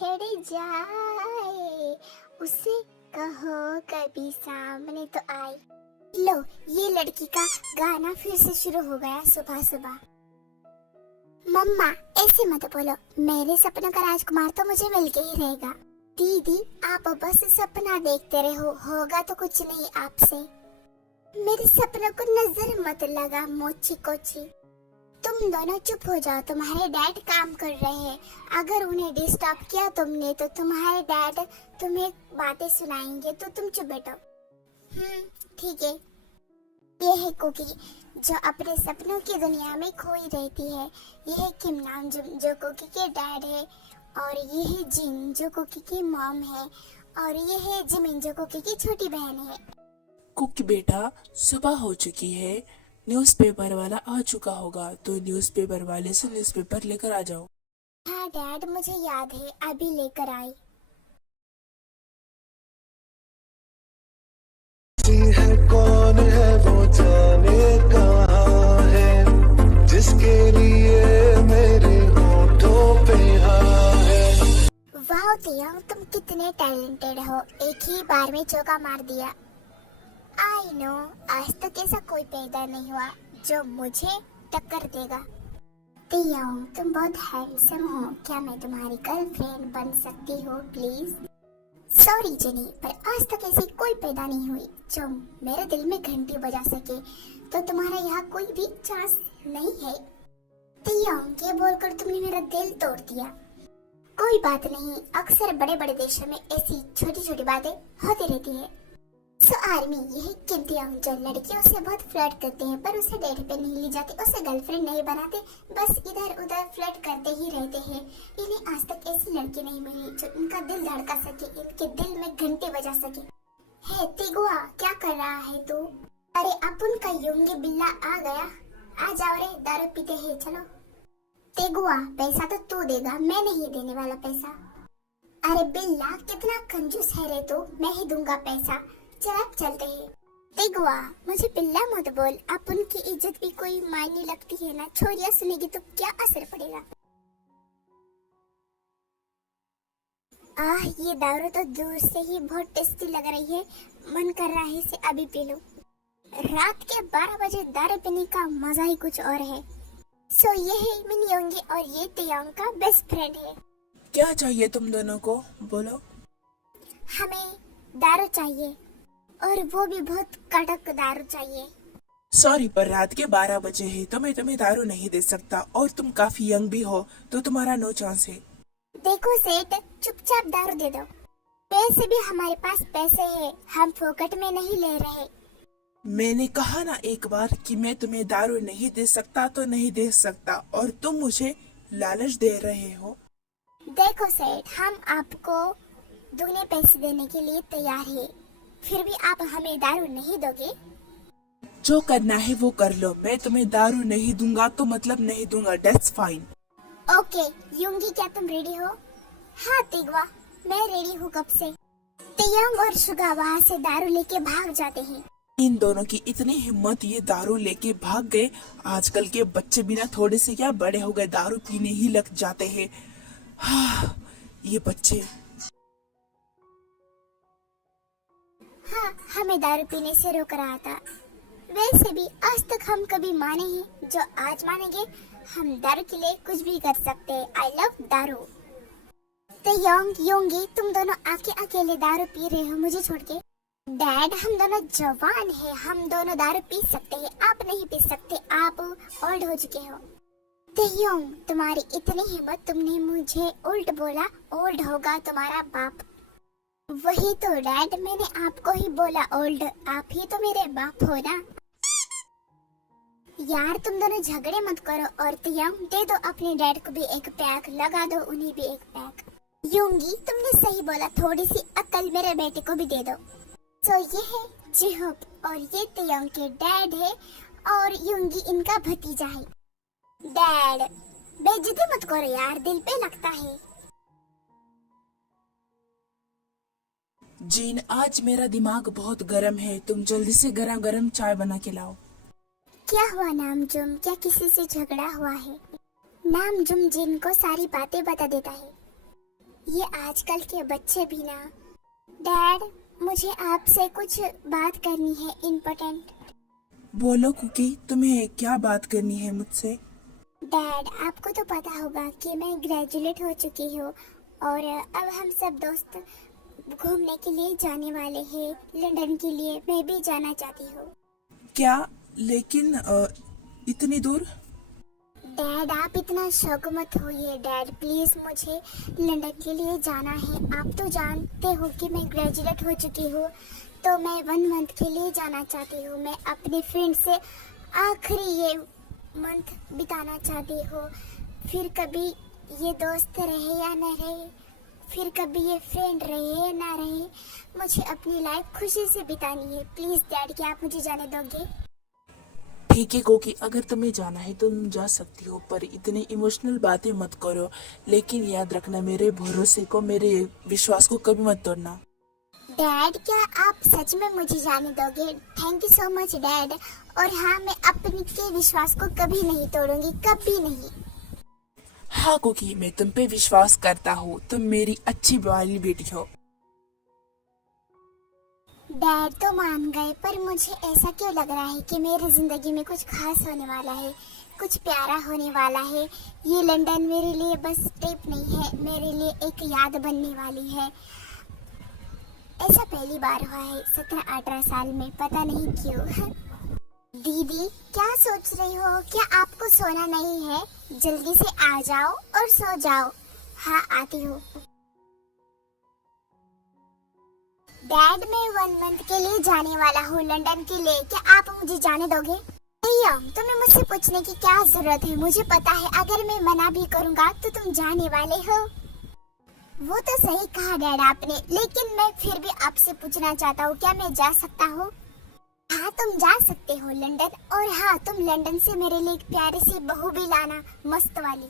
छिड़ जाए, उसे कहो कभी सामने तो आए। लो, ये लड़की का गाना फिर से शुरू हो गया सुबह सुबह। मम्मा ऐसे मत बोलो, मेरे सपनों का राजकुमार तो मुझे मिल के ही रहेगा। दीदी आप बस सपना देखते रहो, होगा तो कुछ नहीं आपसे। मेरे सपनों को नजर मत लगा मोची कोची। तुम दोनों चुप हो जाओ, तुम्हारे डैड काम कर रहे हैं। अगर उन्हें डिस्टर्ब किया तुमने तो तुम्हारे डैड तुम्हें बातें सुनाएंगे, तो तुम चुप बैठो। ठीक है। ये है कुकी जो अपने सपनों की दुनिया में खोई रहती है। ये है किम नामजूम जो कुकी के डैड है, और ये है जिन जो कुकी की मॉम है, और ये है जिमिन जो कुकी की छोटी बहन है। कुकी बेटा, सुबह हो चुकी है, न्यूज़पेपर वाला आ चुका होगा, तो न्यूज़पेपर वाले से न्यूज़पेपर लेकर आ जाओ। हाँ डैड, मुझे याद है, अभी लेकर आई। है कौन है वो जाने कहाँ है, जिसके लिए मेरे होठों पे हाँ है। वाह तिया, तुम कितने टैलेंटेड हो, एक ही बार में चौका मार दिया। आई नो, आज तक ऐसा कोई पैदा नहीं हुआ जो मुझे टक्कर देगा। तिया, तुम बहुत हैंडसम हो, क्या मैं तुम्हारी गर्लफ्रेंड बन सकती हूँ प्लीज? सॉरी जेनी, पर आज तक ऐसी कोई पैदा नहीं हुई जो मेरे दिल में घंटी बजा सके, तो तुम्हारा यहाँ कोई भी चांस नहीं है। तिया, ये बोलकर तुमने मेरा दिल तोड़ दिया। कोई बात नहीं, अक्सर बड़े बड़े देशों में ऐसी छोटी छोटी बातें होती रहती है। सो आर्मी, यही कीमती जो लड़कियों से बहुत फ्लर्ट करते हैं पर उसे डेट पे नहीं ले जाते, उसे गर्लफ्रेंड नहीं बनाते, बस इधर उधर फ्लर्ट करते ही रहते हैं। इन्हें आज तक ऐसी लड़की नहीं मिली जो इनका दिल धड़का सके, इनके दिल में घंटे बजा सके। हे तिगुआ, क्या कर रहा है तू? अरे अपुन का योंगी बिल्ला आ गया, आ जाओ रे, दारू पीते हैं चलो। तिगुआ, पैसा तो तू देगा, मैं नहीं देने वाला पैसा। अरे बिल्ला, कितना कंजूस है रे तू, मैं ही दूंगा पैसा, चल अब चलते हैं। तिगुआ, मुझे बिल्ला मत बोल, अब उनकी इज्जत भी कोई मायने लगती है ना, छोरियां सुनेगी तो क्या असर पड़ेगा। ये दारू तो दूर से ही बहुत टेस्टी लग रही है, मन कर रहा है इसे अभी पी लूं। रात के 12 बजे दारू पीने का मजा ही कुछ और है। सो ये है मिनी योंगी और ये तियांग का बेस्ट फ्रेंड है। क्या चाहिए तुम दोनों को, बोलो। हमें दारू चाहिए, और वो भी बहुत कड़क दारू चाहिए। सॉरी, पर रात के 12 बजे है तो मैं तुम्हें दारू नहीं दे सकता, और तुम काफी यंग भी हो, तो तुम्हारा नो चांस है। देखो सेठ, चुपचाप दारू दे दो। वैसे भी हमारे पास पैसे हैं, हम फोकट में नहीं ले रहे। मैंने कहा ना एक बार कि मैं तुम्हें दारू नहीं दे सकता तो नहीं दे सकता, और तुम मुझे लालच दे रहे हो। देखो सेठ, हम आपको दुगने पैसे देने के लिए तैयार हैं, फिर भी आप हमें दारू नहीं दोगे? जो करना है वो कर लो, मैं तुम्हें दारू नहीं दूंगा तो मतलब नहीं दूंगा, दैट्स फाइन। ओके योंगी, क्या तुम रेडी हो? हाँ तिगवा, मैं रेडी हूँ कब से। तियांग और शुगा वहाँ से दारू लेके भाग जाते हैं। इन दोनों की इतनी हिम्मत, ये दारू लेके भाग गए। आजकल के बच्चे बिना थोड़े से क्या बड़े हो गए, दारू पीने ही लग जाते हैं। हाँ, ये बच्चे। हाँ, हमें दारू पीने से रोक रहा था। वैसे भी आज तक हम कभी माने हैं, जो आज मानेंगे। हम दारू के लिए कुछ भी कर सकते हैं। आई लव दारू। तो योंगी, तुम दोनों आके अकेले दारू पी रहे हो मुझे छोड़ के। डैड, हम दोनों जवान हैं, हम दोनों दारू पी सकते हैं, आप नहीं पी सकते, आप ओल्ड हो चुके हो। तेयोंग, तुम्हारी इतनी हिम्मत, तुमने मुझे उल्ट बोला, ओल्ड होगा तुम्हारा बाप। वही तो डैड, मैंने आपको ही बोला ओल्ड, आप ही तो मेरे बाप हो ना। यार तुम दोनों झगड़े मत करो, और तियांग दे दो अपने डैड को भी एक पैक, लगा दो उन्हें भी एक पैक। योंगी, तुमने सही बोला, थोड़ी सी अकल मेरे बेटे को भी दे दो। तो ये है जिहोक, और ये तियांग के डैड है, और योंगी इनका भतीजा है। डैड, बेइज्जती मत करो यार, दिल पे लगता है। जीन, आज मेरा दिमाग बहुत गर्म है, तुम जल्दी से गरम गरम चाय बना के लाओ। क्या हुआ नामजुम, क्या किसी से झगड़ा हुआ है? नामजुम जिन को सारी बातें बता देता है। ये आजकल के बच्चे भी ना। डैड, मुझे आपसे कुछ बात करनी है, इम्पोर्टेंट। बोलो कुकी, तुम्हें क्या बात करनी है मुझसे? डैड, आपको तो पता होगा कि मैं ग्रेजुएट हो चुकी हूँ और अब हम सब दोस्त घूमने के लिए जाने वाले हैं लंदन के लिए। मैं भी जाना चाहती हूँ। क्या? लेकिन इतनी दूर? डैड, आप इतना शौक मत होइए। डैड प्लीज, मुझे लंदन के लिए जाना है। आप तो जानते हो कि मैं ग्रेजुएट हो चुकी हूँ, तो मैं 1 मंथ के लिए जाना चाहती हूँ। मैं अपने फ्रेंड से आखिरी ये मंथ बिताना चाहती हूँ। फिर कभी ये दोस्त रहे या न रहे, फिर कभी ये फ्रेंड रहे या ना रहे, मुझे अपनी लाइफ खुशी से बितानी है। प्लीज डैड, क्या आप मुझे जाने दोगे? ठीक है कोकी, अगर तुम्हें जाना है तो तुम जा सकती हो, पर इतनी इमोशनल बातें मत करो। लेकिन याद रखना, मेरे भरोसे को, मेरे विश्वास को कभी मत तोड़ना। डैड, क्या आप सच में मुझे जाने दोगे? Thank you so much dad. और हाँ, मैं अपने के विश्वास को कभी नहीं तोड़ूंगी, कभी नहीं। हाँ कुकी, मैं तुम पे विश्वास करता हूँ। तुम मेरी अच्छी वाली बेटी हो। डैड तो मान गए, पर मुझे ऐसा क्यों लग रहा है कि मेरी जिंदगी में कुछ खास होने वाला है, कुछ प्यारा होने वाला है। ये लंदन मेरे लिए बस ट्रिप नहीं है, मेरे लिए एक याद बनने वाली है। ऐसा पहली बार हुआ है 17-18 साल में, पता नहीं क्यों। दीदी, क्या सोच रही हो? क्या आपको सोना नहीं है? जल्दी से आ जाओ और सो जाओ। हाँ, आती हूँ। डैड, मैं 1 मंथ के लिए जाने वाला हूँ लंदन के लिए। क्या आप मुझे जाने दोगे? नहीं, तुम्हें मुझसे पूछने की क्या जरूरत है? मुझे पता है अगर मैं मना भी करूँगा तो तुम जाने वाले हो। वो तो सही कहा डैड आपने, लेकिन मैं फिर भी आपसे पूछना चाहता हूँ, क्या मैं जा सकता हूँ? हाँ, तुम जा सकते हो लंदन। और हाँ, तुम लंदन से मेरे लिए एक प्यारी सी बहू भी लाना, मस्त वाली।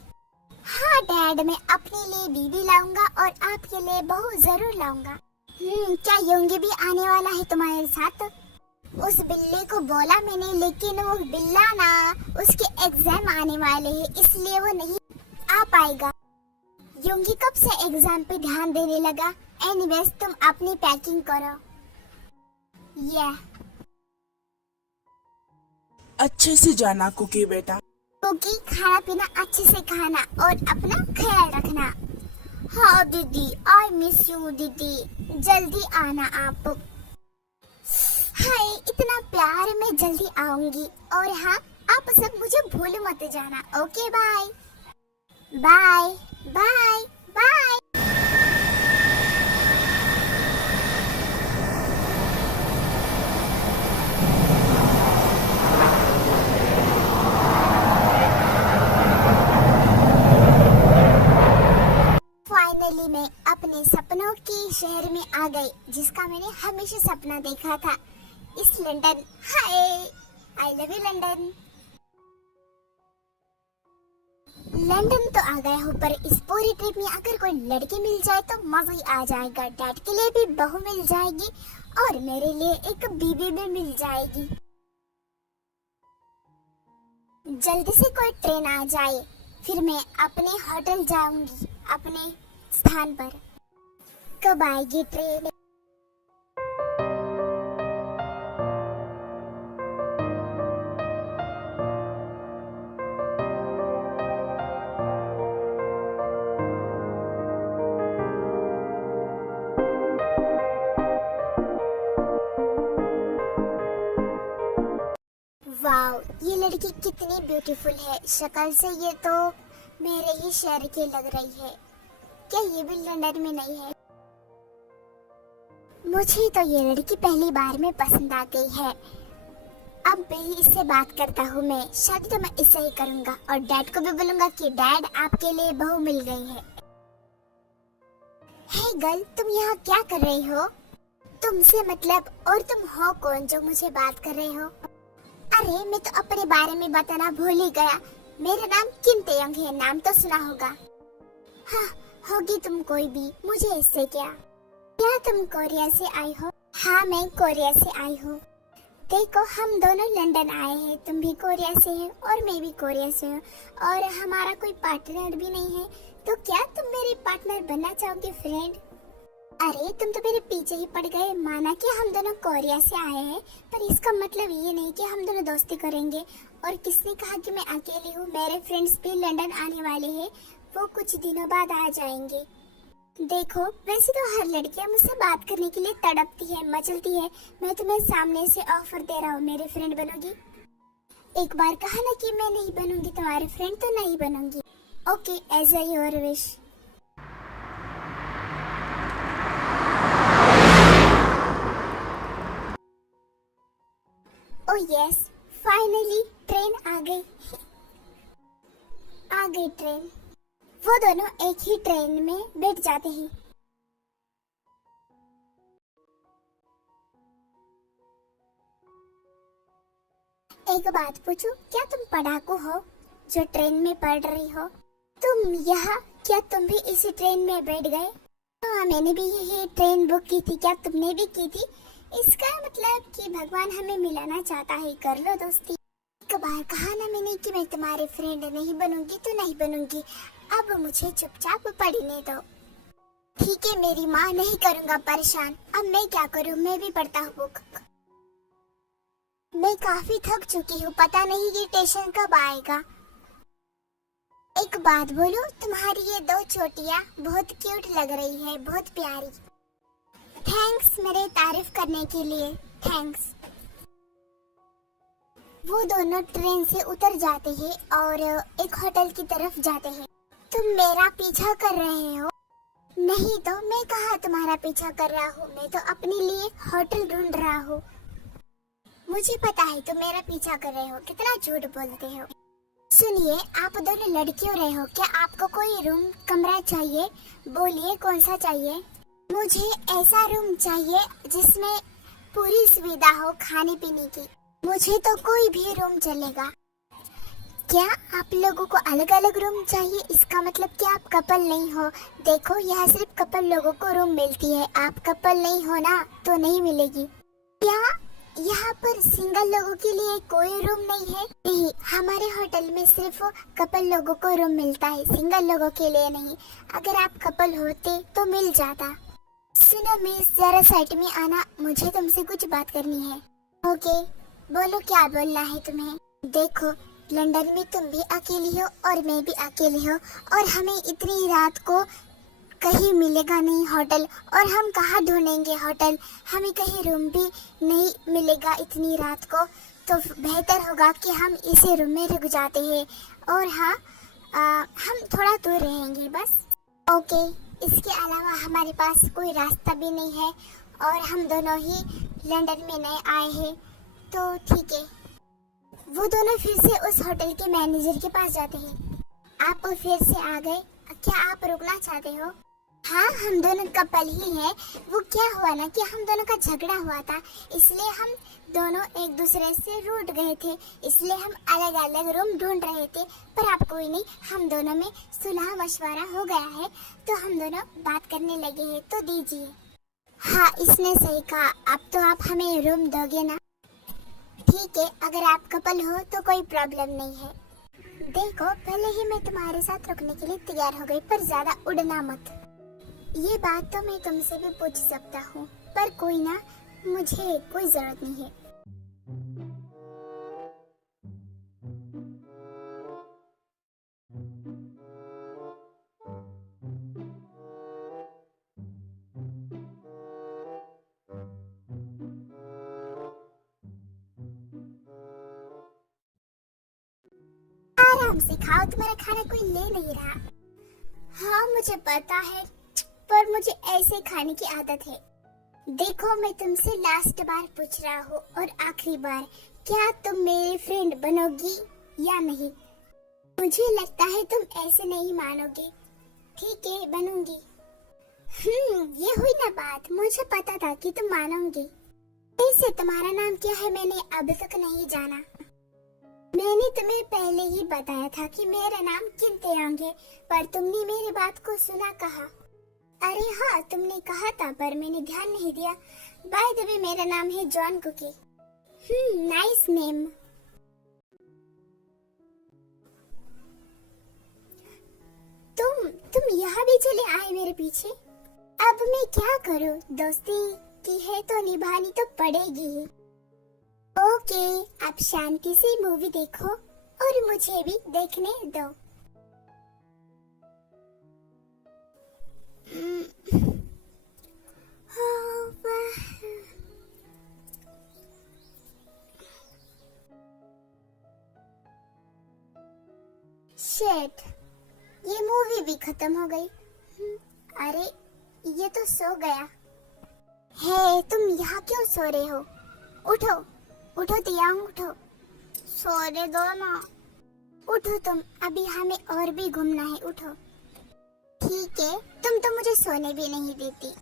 हाँ डैड, मैं अपने लिए बीबी लाऊंगा और आपके लिए बहू जरूर लाऊंगा। क्या योंगी भी आने वाला है तुम्हारे साथ? उस बिल्ली को बोला मैंने, लेकिन वो बिल्ला ना, उसके एग्जाम आने वाले हैं, इसलिए वो नहीं आ पाएगा। योंगी कब से एग्जाम पे ध्यान देने लगा? एनीवेज, तुम अपनी पैकिंग करो। अच्छे से जाना कुकी बेटा। कुकी, खाना पीना अच्छे से खाना और अपना ख्याल रखना। हाँ दीदी, आई मिस यू दीदी, जल्दी आना आप। हाय, इतना प्यार, मैं जल्दी आऊंगी। और हाँ, आप सब मुझे भूल मत जाना। Okay, bye bye bye bye. Finally मैं अपने सपनों के शहर में आ गई, जिसका मैंने हमेशा सपना देखा था, इस London. Hi, I love you London. London तो आ गया हूँ, पर इस पूरी ट्रिप में अगर कोई लड़की मिल जाए तो मजा ही आ जाएगा। डैड के लिए भी बहू मिल जाएगी और मेरे लिए एक बीबी भी मिल जाएगी। जल्दी से कोई ट्रेन आ जाए, फिर मैं अपने होटल जाऊंगी, अपने स्थान पर। कब आएगी ट्रेन? वाओ, ये लड़की कितनी ब्यूटीफुल है। शक्ल से ये तो मेरे ही शहर की लग रही है। क्या ये भी लंदन में नहीं है? मुझे तो ये लड़की पहली बार में पसंद आ गई है। अब भी इससे बात करता हूँ मैं। शादी तो मैं इससे ही करूँगा और डैड को भी बोलूँगा कि डैड, आपके लिए बहू मिल गई है। हे गर्ल, तुम यहाँ क्या कर रही हो? तुमसे मतलब, और तुम हो कौन जो मुझे बात कर रहे हो? अरे, मैं तो अपने बारे में बताना भूल ही गया। मेरा नाम किम तेयोंग है, नाम तो सुना होगा। हाँ, होगी तुम कोई भी, मुझे इससे क्या? क्या तुम कोरिया से आई हो? हाँ, मैं कोरिया से आई हूँ। देखो हम दोनों लंदन आए हैं, तुम भी कोरिया से हो और मैं भी कोरिया से हूँ और हमारा कोई पार्टनर भी नहीं है, तो क्या तुम मेरे पार्टनर बनना चाहोगे फ्रेंड? अरे तुम तो मेरे पीछे ही पड़ गए। माना कि हम दोनों कोरिया से आए हैं, पर इसका मतलब ये नहीं कि हम दोनों दोस्ती करेंगे। और किसने कहा कि मैं अकेली हूँ? मेरे फ्रेंड्स भी लंदन आने वाले हैं, वो कुछ दिनों बाद आ जाएंगे। देखो वैसे तो हर लड़कियां मुझसे बात करने के लिए तड़पती है, मचलती है। मैं तुम्हें सामने से ऑफर दे रहा हूँ, मेरे फ्रेंड बनोगी? एक बार कहा ना कि मैं नहीं बनूंगी तुम्हारे फ्रेंड, तो नहीं बनूंगी। Okay, as a your wish. Oh yes, finally train आ गई। आ गई ट्रेन। वो दोनों एक ही ट्रेन में बैठ जाते हैं। एक बात पूछूं, क्या तुम पढ़ाकू हो जो ट्रेन में पढ़ रही हो? तुम यहाँ, क्या तुम भी इसी ट्रेन में बैठ गए? हाँ, मैंने भी यही ट्रेन बुक की थी, क्या तुमने भी की थी? इसका मतलब कि भगवान हमें मिलाना चाहता है, कर लो दोस्ती। एक बार कहा ना मैंने कि मैं तुम्हारी फ्रेंड नहीं बनूंगी तो नहीं बनूंगी। अब मुझे चुपचाप पढ़ने दो, ठीक है? मेरी माँ, नहीं करूँगा परेशान। अब मैं क्या करूँ, मैं भी पढ़ता हूँ बुक। मैं काफी थक चुकी हूँ, पता नहीं ये स्टेशन कब आएगा। एक बात बोलूं, तुम्हारी ये दो चोटियाँ बहुत क्यूट लग रही है, बहुत प्यारी। थैंक्स मेरे तारीफ करने के लिए, थैंक्स। वो दोनों ट्रेन से उतर जाते हैं और एक होटल की तरफ जाते हैं। तुम मेरा पीछा कर रहे हो? नहीं तो मैं कहाँ तुम्हारा पीछा कर रहा हूँ, मैं तो अपने लिए होटल ढूंढ रहा हूँ। मुझे पता है तुम मेरा पीछा कर रहे हो, कितना झूठ बोलते हो। सुनिए, आप दोनों लड़कियों रहे हो, क्या आपको कोई रूम कमरा चाहिए? बोलिए कौन सा चाहिए? मुझे ऐसा रूम चाहिए जिसमें पूरी सुविधा हो खाने पीने की। मुझे तो कोई भी रूम चलेगा। क्या आप लोगों को अलग अलग रूम चाहिए? इसका मतलब कि आप कपल नहीं हो। देखो यहाँ सिर्फ कपल लोगों को रूम मिलती है, आप कपल नहीं हो ना, तो नहीं मिलेगी। क्या यहाँ पर सिंगल लोगों के लिए कोई रूम नहीं है? नहीं, हमारे होटल में सिर्फ कपल लोगों को रूम मिलता है, सिंगल लोगों के लिए नहीं। अगर आप कपल होते तो मिल जाता। सुनो मिस, जरा साइड में आना, मुझे तुमसे कुछ बात करनी है। ओके, बोलो क्या बोलना है तुम्हें? देखो, लंदन में तुम भी अकेली हो और मैं भी अकेली हो, और हमें इतनी रात को कहीं मिलेगा नहीं होटल, और हम कहाँ ढूंढेंगे होटल? हमें कहीं रूम भी नहीं मिलेगा इतनी रात को, तो बेहतर होगा कि हम इसी रूम में रुक जाते हैं। और हाँ, हम थोड़ा दूर रहेंगे बस। ओके, इसके अलावा हमारे पास कोई रास्ता भी नहीं है, और हम दोनों ही लंदन में नए आए हैं, तो ठीक है। वो दोनों फिर से उस होटल के मैनेजर के पास जाते हैं। आप फिर से आ गए, क्या आप रुकना चाहते हो? हाँ, हम दोनों कपल ही हैं। वो क्या हुआ ना कि हम दोनों का झगड़ा हुआ था, इसलिए हम दोनों एक दूसरे से रूठ गए थे, इसलिए हम अलग अलग रूम ढूंढ रहे थे। पर आप कोई नहीं, हम दोनों में सुलह मशवरा हो गया है, तो हम दोनों बात करने लगे हैं, तो दीजिए। हाँ, इसने सही कहा। अब तो आप हमें रूम दोगे ना? ठीक है, अगर आप कपल हो तो कोई प्रॉब्लम नहीं है। देखो, पहले ही मैं तुम्हारे साथ रुकने के लिए तैयार हो गई, पर ज्यादा उड़ना मत। ये बात तो मैं तुमसे भी पूछ सकता हूँ, पर कोई ना, मुझे कोई जरूरत नहीं है। आराम से खाओ, तुम्हारा खाना कोई ले नहीं रहा। हाँ मुझे पता है, पर मुझे ऐसे खाने की आदत है। देखो, मैं तुमसे लास्ट बार पूछ रहा हूँ और आखिरी बार, क्या तुम मेरी फ्रेंड बनोगी या नहीं? मुझे लगता है तुम ऐसे नहीं मानोगे। ठीक है, बनूंगी। ये हुई ना बात, मुझे पता था कि तुम मानोगी। वैसे तुम्हारा नाम क्या है मैंने अब तक नहीं जाना। मैंने तुम्हें पहले ही बताया था कि मेरा नाम किंतांग है, पर तुमने मेरी बात को सुना कहा। अरे हाँ, तुमने कहा था, पर मैंने ध्यान नहीं दिया। बाय द वे, मेरा नाम है जॉन कुकी। Nice name. तुम यहाँ भी चले आए मेरे पीछे। अब मैं क्या करूँ, दोस्ती की है तो निभानी तो पड़ेगी ही। ओके, आप शांति से मूवी देखो और मुझे भी देखने दो। शिट, ये मूवी भी खत्म हो गई। अरे ये तो सो गया। हे, तुम यहाँ क्यों सो रहे हो? उठो उठो तियांग, उठो, सोने दो ना। उठो तुम, अभी हमें और भी घूमना है, उठो। ठीक है, तुम तो मुझे सोने भी नहीं देती।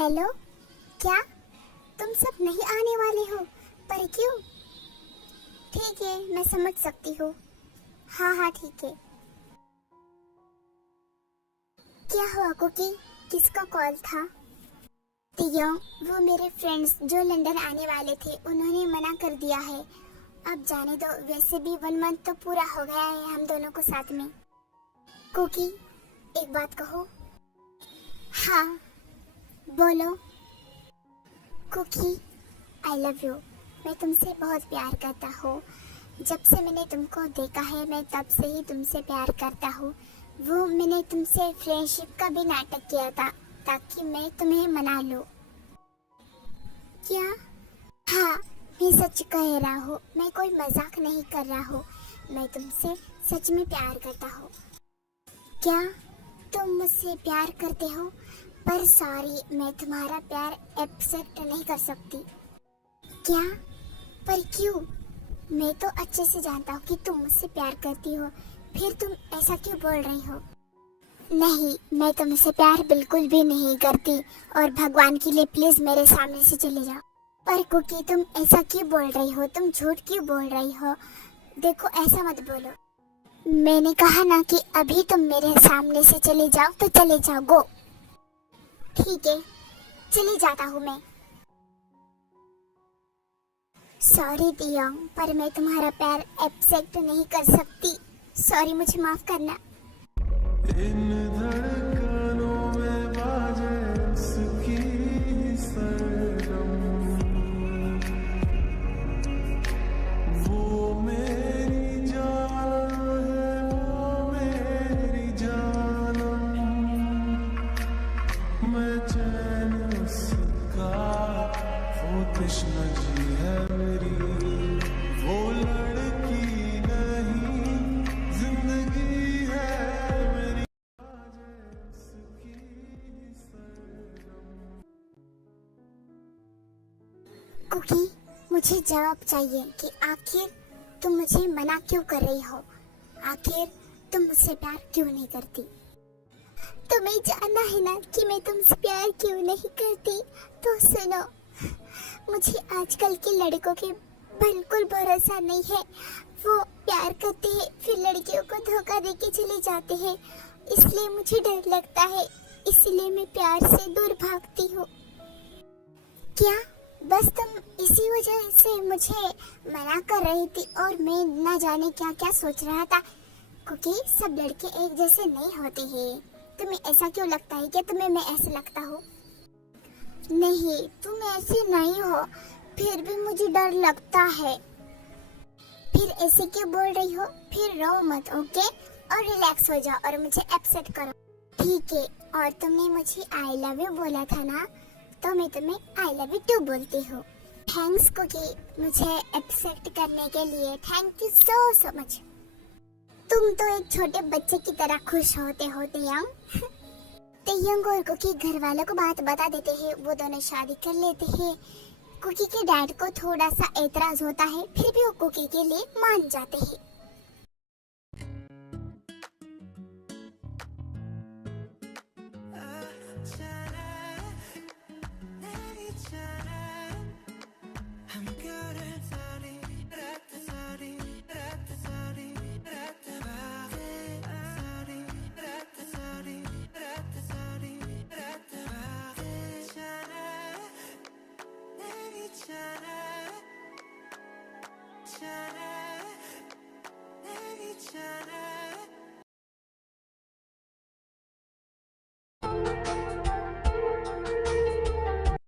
हेलो, क्या तुम सब नहीं आने वाले हो? पर क्यों? ठीक है, मैं समझ सकती हूँ। हाँ ठीक है। क्या हुआ कुकी, किसका कॉल था? तियोंग, वो मेरे फ्रेंड्स जो लंदन आने वाले थे, उन्होंने मना कर दिया है। अब जाने दो, वैसे भी 1 मंथ तो पूरा हो गया है हम दोनों को साथ में। कुकी, एक बात कहो। हाँ बोलो। Cookie, I love you. मैं तुमसे बहुत प्यार करता हूँ। जब से मैंने तुमको देखा है, मैं तब से ही तुमसे प्यार करता हूँ। वो मैंने तुमसे फ्रेंडशिप का भी नाटक किया था ताकि मैं तुम्हें मना लूं। क्या? हाँ, मैं सच कह रहा हूँ, मैं कोई मजाक नहीं कर रहा हूँ। मैं तुमसे सच में प्यार करता हूँ। क्या तुम मुझसे प्यार करते हो? पर सॉरी, मैं तुम्हारा प्यार एक्सेप्ट नहीं कर सकती। क्या? पर क्यों? मैं तो अच्छे से जानता हूँ कि तुम मुझसे प्यार करती हो, फिर तुम ऐसा क्यों बोल रही हो? नहीं, मैं तुमसे प्यार बिल्कुल भी नहीं करती, और भगवान के लिए प्लीज मेरे सामने से चले जाओ। पर कुकी, तुम ऐसा क्यों बोल रही हो? तुम झूठ क्यों बोल रही हो? देखो, ऐसा मत बोलो। मैंने कहा ना कि अभी तुम मेरे सामने से चले जाओ, तो चले जाओ, गो। ठीक है, चली जाता हूँ मैं। सॉरी तियोंग, पर मैं तुम्हारा प्यार एक्सेप्ट नहीं कर सकती। सॉरी, मुझे माफ करना। इन धड़कनों में बाजे उसकी सरगम, वो मेरी जान है, वो मेरी जानम, मैं चैन उसका, वो तृष्णा जी है मेरी, वो लड़की नहीं जिंदगी है मेरी। कुकी, मुझे जवाब चाहिए कि आखिर तुम मुझे मना क्यों कर रही हो? आखिर तुम मुझसे प्यार क्यों नहीं करती? तुम्हें जानना है ना कि मैं तुमसे प्यार क्यों नहीं करती? तो सुनो, मुझे आजकल के लड़कों के बिल्कुल भरोसा नहीं है। वो प्यार करते हैं, फिर लड़कियों को धोखा देके चले जाते हैं। इसलिए मुझे डर लगता है, इसलिए मैं प्यार से दूर भागती हूँ। क्या बस तुम इसी वजह से मुझे मना कर रही थी और मैं ना जाने क्या क्या सोच रहा था? क्योंकि सब लड़के एक जैसे नहीं होते हैं। तुम्हें ऐसा क्यों लगता है? क्या तुम्हें मैं ऐसे लगता हूँ? नहीं, तुम ऐसे नहीं हो, फिर भी मुझे डर लगता है। फिर ऐसे क्यों बोल रही हो? फिर रो मत, ओके? और रिलैक्स हो जाओ और मुझे एक्सेप्ट करो, ठीक है? और तुमने मुझे आई लव यू बोला था ना, तो मैं तुम्हें आई लव यू टू बोलती हूँ। थैंक्स कुकी, मुझे एक्सेप्ट करने के लिए। Thank you so much. तुम तो एक छोटे बच्चे की तरह खुश होते होते यंग। तयंग और कुकी घर वालों को बात बता देते हैं, वो दोनों शादी कर लेते हैं। कुकी के डैड को थोड़ा सा एतराज होता है, फिर भी वो कुकी के लिए मान जाते हैं।